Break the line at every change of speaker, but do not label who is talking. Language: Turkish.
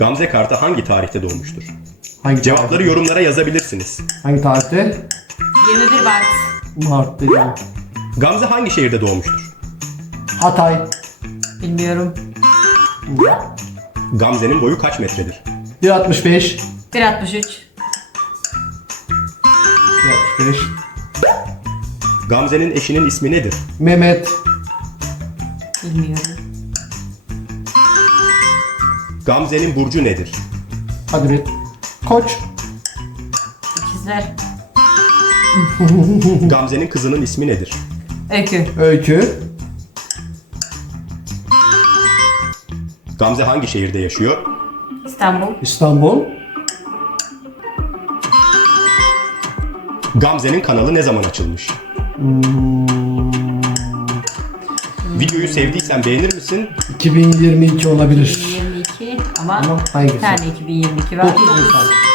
Gamze Karta hangi tarihte doğmuştur?
Hangi
Cevapları
tarihte?
yorumlara yazabilirsiniz.
Hangi tarihte?
21 Mart.
Mart'ta yani.
Gamze hangi şehirde doğmuştur?
Hatay.
Bilmiyorum.
Gamze'nin boyu kaç metredir?
1.65.
1.63.
1.65.
Gamze'nin eşinin ismi nedir?
Mehmet.
Bilmiyorum.
Gamze'nin burcu nedir?
Hadi bir. Koç.
İkizler.
Gamze'nin kızının ismi nedir?
Öykü.
Öykü.
Gamze hangi şehirde yaşıyor?
İstanbul.
İstanbul.
Gamze'nin kanalı ne zaman açılmış? Videoyu sevdiysen beğenir misin?
2022 olabilir.
22 ama
Ama
bir
hangisi?
tane 2022 var.
9 Nisan.